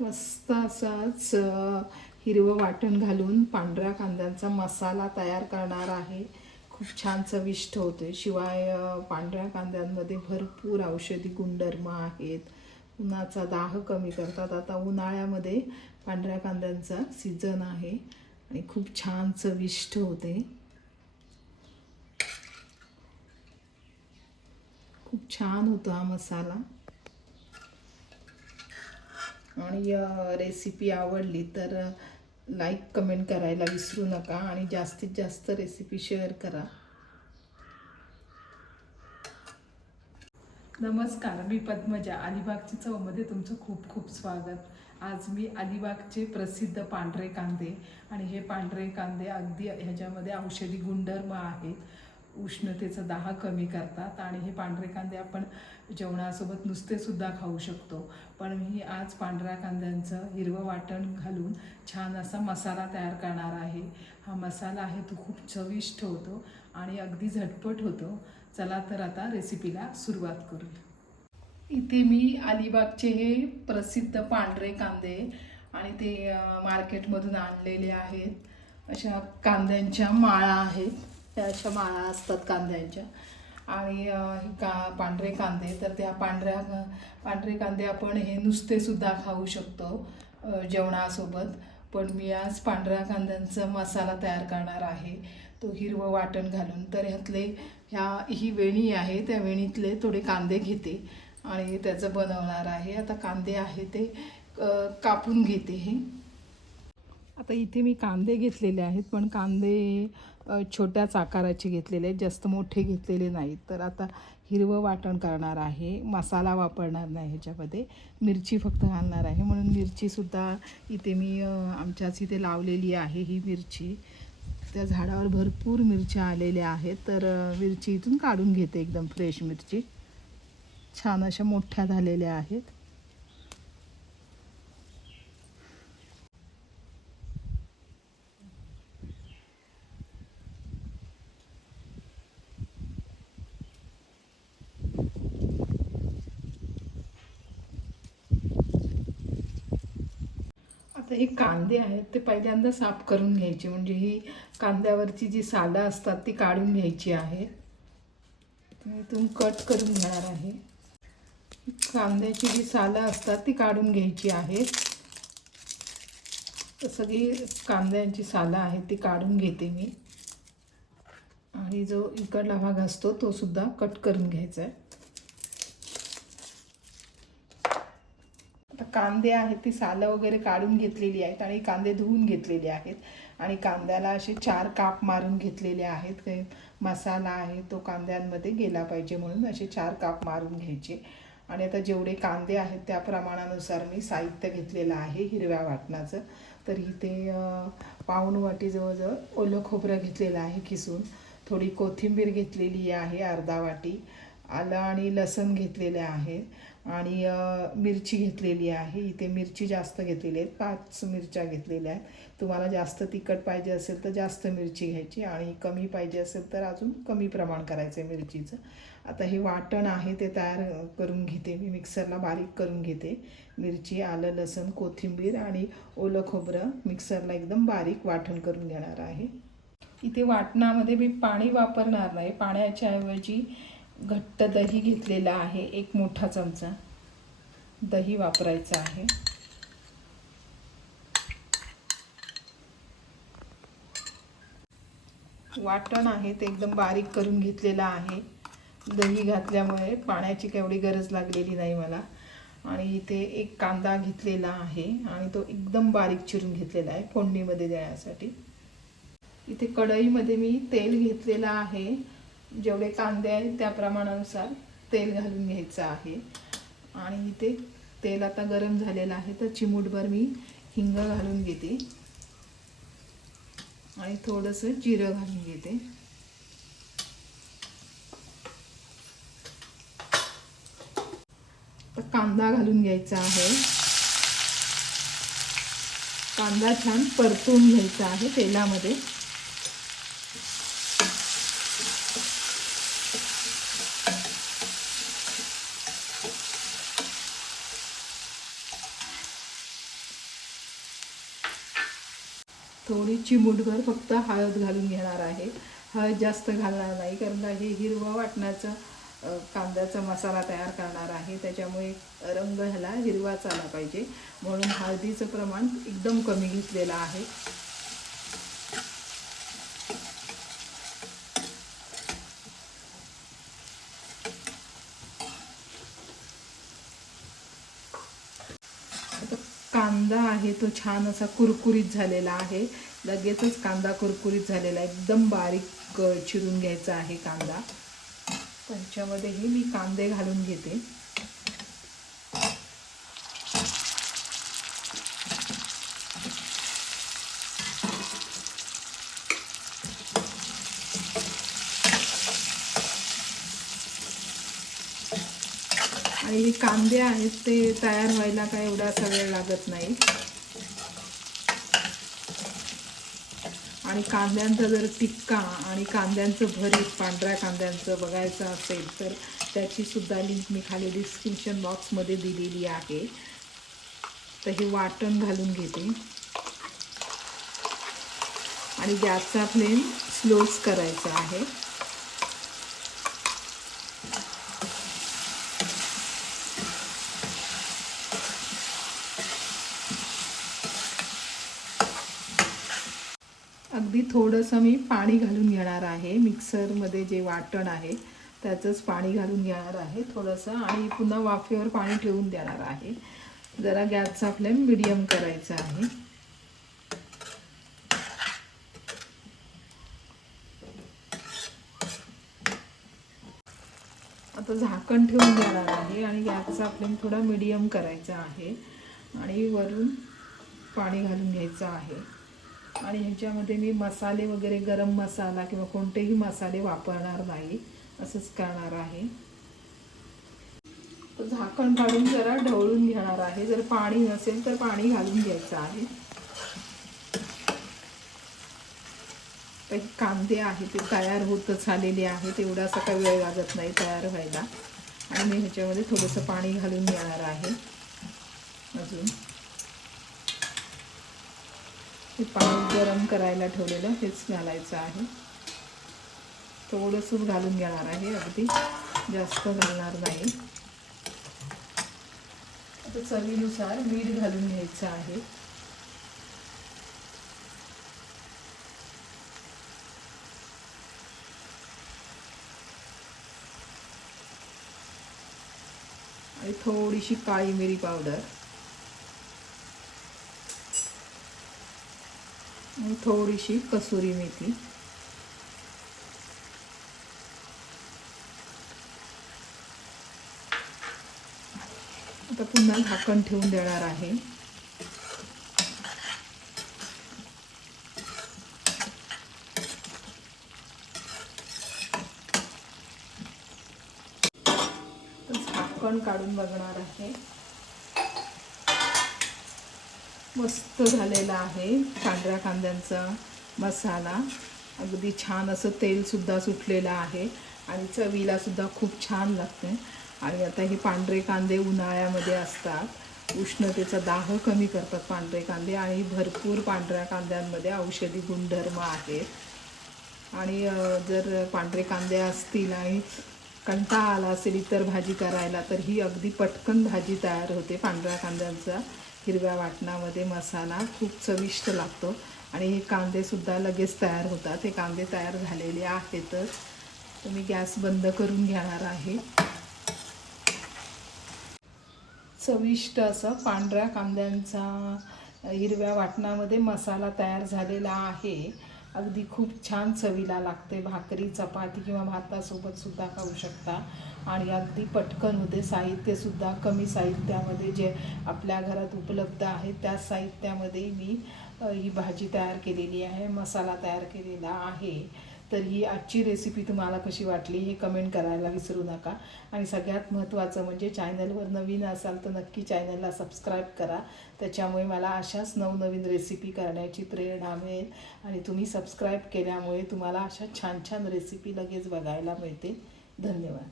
मस्त असाच हिरवं वाटण घालून पांढऱ्या कांद्यांचा मसाला तयार करणार आहे. खूप छान चविष्ट होते. शिवाय पांढऱ्या कांद्यांमध्ये भरपूर औषधी गुणधर्म आहेत. उन्हाचा दाह कमी करतात. आता उन्हाळ्यामध्ये पांढऱ्या कांद्यांचा सीझन आहे आणि खूप छान चविष्ट होते. खूप छान होतो हा मसाला. आणि रेसिपी आवडली तर लाईक कमेंट करायला विसरू नका आणि जास्तीत जास्त रेसिपी शेअर करा. नमस्कार मी पद्मजा. अलिबागची चवमध्ये तुमचं खूप खूप स्वागत. आज मी अलिबागचे प्रसिद्ध पांढरे कांदे आणि हे पांढरे कांदे अगदी ह्याच्यामध्ये औषधी गुणधर्म आहेत. उष्णतेचा दाह कमी करतात आणि हे पांढरे कांदे आपण जेवणासोबत नुसतेसुद्धा खाऊ शकतो. पण मी आज पांढऱ्या कांद्यांचं हिरवं वाटण घालून छान असा मसाला तयार करणार आहे. हा मसाला आहे तो खूप चविष्ट होतो आणि अगदी झटपट होतो. चला तर आता रेसिपीला सुरुवात करू इथे मी अलिबागचे हे प्रसिद्ध पांढरे कांदे आणि ते मार्केटमधून आणलेले आहेत. अशा कांद्यांच्या माळा आहेत. त्या अशा माळा असतात कांद्यांच्या. आणि का पांढरे कांदे तर त्या पांढऱ्या पांढरे कांदे आपण हे नुसतेसुद्धा खाऊ शकतो जेवणासोबत. पण मी आज पांढऱ्या कांद्यांचा मसाला तयार करणार आहे तो हिरवं वाटण घालून. तर ह्यातले ह्या ही वेणी आहे त्या वेणीतले थोडे कांदे घेते आणि त्याचं बनवणार आहे. आता कांदे आहे ते कापून घेते हे. आता इथे मी कांदे घेतलेले आहेत पण कांदे छोट्याच आकाराचे घेतलेले आहेत जास्त मोठे घेतलेले नाहीत. तर आता हिरवं वाटण करणार आहे मसाला वापरणार नाही ह्याच्यामध्ये. मिरची फक्त घालणार आहे म्हणून मिरचीसुद्धा इथे मी आमच्याच इथे लावलेली आहे ही मिरची. त्या झाडावर भरपूर मिरच्या आलेल्या आहेत तर मिरची इथून काढून घेते एकदम फ्रेश मिरची. छान अशा मोठ्या झालेल्या आहेत. आता हे कांदे आहेत ते पहिल्यांदा साफ करून घ्यायचे. म्हणजे ही कांद्यावरची जी सालं असतात ती काढून घ्यायची आहे. इथून कट करून घेणार आहे. कांद्याची जी सालं असतात ती काढून घ्यायची आहेत. सगळी कांद्यांची सालं आहेत ती काढून घेते मी. आणि जो इकडला भाग असतो तो सुद्धा कट करून घ्यायचा आहे. कांदे आहेत ती सालं वगैरे काढून घेतलेली आहेत आणि कांदे धुवून घेतलेले आहेत. आणि कांद्याला असे चार काप मारून घेतलेले आहेत. काही मसाला आहे तो कांद्यांमध्ये गेला पाहिजे म्हणून असे चार काप मारून घ्यायचे. आणि आता जेवढे कांदे आहेत त्या प्रमाणानुसार मी साहित्य घेतलेलं आहे हिरव्या वाटणाचं. तर इथे अं, पाऊण वाटी जवळजवळ ओलं खोबरं घेतलेलं आहे किसून थोडी कोथिंबीर घेतलेली आहे अर्धा वाटी. आलं आणि लसण घेतलेले आहे आणि मिरची घेतलेली आहे. इथे मिरची जास्त घेतलेली आहेत. पाच मिरच्या घेतलेल्या आहेत. तुम्हाला जास्त तिखट पाहिजे असेल तर जास्त मिरची घ्यायची आणि कमी पाहिजे असेल तर अजून कमी प्रमाण करायचं आहे मिरचीचं. आता हे वाटण आहे ते तयार करून घेते मी. मिक्सरला बारीक करून घेते. मिरची आलं लसण कोथिंबीर आणि ओलं खोबरं मिक्सरला एकदम बारीक वाटण करून घेणार आहे. इथे वाटणामध्ये मी पाणी वापरणार नाही. पाण्याच्या ऐवजी घट्ट दही घेतलेलं आहे. एक मोठा चमचा दही वापरायचं आहे. वाटण आहे ते एकदम बारीक करून घेतलेलं आहे. दही घातल्यामुळे पाण्याची केवढी गरज लागलेली नाही मला. आणि इथे एक कांदा घेतलेला आहे आणि तो एकदम बारीक चिरून घेतलेला आहे फोडणीमध्ये देण्यासाठी. इथे कढईमध्ये मी तेल घेतलेलं आहे. जेवढे कांदे आहेत त्या प्रमाणानुसार तेल घालून घ्यायचं आहे. आणि इथे तेल आता गरम झालेलं आहे तर चिमूटभर मी हिंग घालून घेते. आणि थोडंसं जिरं घालून घेते. तर कांदा घालून घ्यायचा आहे. कांदा छान परतून घ्यायचा आहे तेलामध्ये. थोडी चिमूटभर फक्त हळद घालून घेणार आहे. हळद जास्त घालणार नाही कारण का हे हिरवा वाटण्याचा कांद्याचा मसाला तयार करणार आहे. त्याच्यामुळे रंग ह्याला हिरवाच आला पाहिजे. म्हणून हळदीचं प्रमाण एकदम कमी घेतलेलं आहे आता कांदा आहे तो छान असा कुरकुरीत झालेला आहे. लगेचच कांदा कुरकुरीत झालेला एकदम बारीक चिरून घ्यायचा आहे कांदा. त्यांच्यामध्येही मी कांदे घालून घेते. आणि हे कांदे आहेत ते तयार व्हायला काय एवढा असा वेळ लागत नाही. आणि कांद्यांचा जर टिक्का आणि कांद्यांचं भरीत पांढऱ्या कांद्यांचं बघायचं असेल तर त्याची सुद्धा लिंक मी खाली डिस्क्रिप्शन बॉक्समध्ये दिलेली आहे. तर हे वाटण घालून घेते. आणि गॅसचा फ्लेम स्लोच करायचा आहे. अगदी थोडंसं मी पाणी घालून घेणार आहे. मिक्सरमध्ये जे वाटण आहे त्याचंच पाणी घालून घेणार आहे थोडंसं आणि पुन्हा वाफेवर पाणी ठेवून देणार आहे. जरा गॅसचा फ्लेम मिडियम करायचा आहे. आता झाकण ठेवून देणार आहे आणि गॅसचा फ्लेम थोडा मिडियम करायचा आहे आणि वरून पाणी घालून घ्यायचं आहे. आणि ह्याच्यामध्ये मी मसाले वगैरे गरम मसाला किंवा कोणतेही मसाले वापरणार नाही असंच करणार आहे. झाकण काढून जरा ढवळून घेणार आहे. जर पाणी नसेल तर पाणी घालून घ्यायचं आहे. कांदे आहे ते तयार होतच आलेले आहेत. एवढा असा काही वेळ लागत नाही तयार व्हायला. आणि मी ह्याच्यामध्ये थोडंसं पाणी घालून घेणार आहे. अजून. हे पाणी गरम करायला ठेवलेलं हेच घालायचं आहे. थोडंसंच घालून घेणार आहे अगदी जास्त घालणार नाही. आता चवीनुसार मीठ घालून घ्यायचं आहे. आणि थोडीशी काळी मिरी पावडर. आणि थोडीशी कसुरी मेथी. आता पुन्हा झाकण ठेवून देणार आहे. झाकण काढून बघणार आहे. मस्त झालेला आहे पांढऱ्या कांद्यांचा मसाला. अगदी छान असं तेलसुद्धा सुटलेलं आहे आणि चवीलासुद्धा खूप छान लागते. आणि आता हे पांढरे कांदे उन्हाळ्यामध्ये असतात. उष्णतेचा दाह कमी करतात पांढरे कांदे आणि भरपूर पांढऱ्या कांद्यांमध्ये औषधी गुणधर्म आहेत. आणि जर पांढरे कांदे असतील आणि कंटाळा आला असेल इतर भाजी करायला तर ही अगदी पटकन भाजी तयार होते पांढऱ्या कांद्यांचा. हिरव्या वाटणामध्ये मसाला खूप चविष्ट लागतो. आणि हे कांदेसुद्धा लगेच तयार होतात. हे कांदे तयार झालेले आहेतच. तर मी गॅस बंद करून घेणार आहे. चविष्ट असं पांढऱ्या कांद्यांचा हिरव्या वाटणामध्ये मसाला तयार झालेला आहे. अगदी खूप छान चवीला लागते. भाकरी चपाती किंवा भातासोबत सुद्धा खाऊ शकता. आणि अगदी पटकन होते. साहित्यसुद्धा कमी साहित्यामध्ये जे आपल्या घरात उपलब्ध आहे त्या साहित्यामध्ये मी ही भाजी तयार केलेली आहे. मसाला तयार केलेला आहे. तर ही आजची रेसिपी तुम्हाला कशी वाटली हे कमेंट करायला विसरू नका. आणि सगळ्यात महत्त्वाचं म्हणजे चॅनलवर नवीन असाल तर नक्की चॅनलला सबस्क्राईब करा. त्याच्यामुळे मला अशाच नवनवीन रेसिपी करण्याची प्रेरणा मिळेल. आणि तुम्ही सबस्क्राईब केल्यामुळे तुम्हाला अशा छान छान रेसिपी लगेच बघायला मिळते धन्यवाद.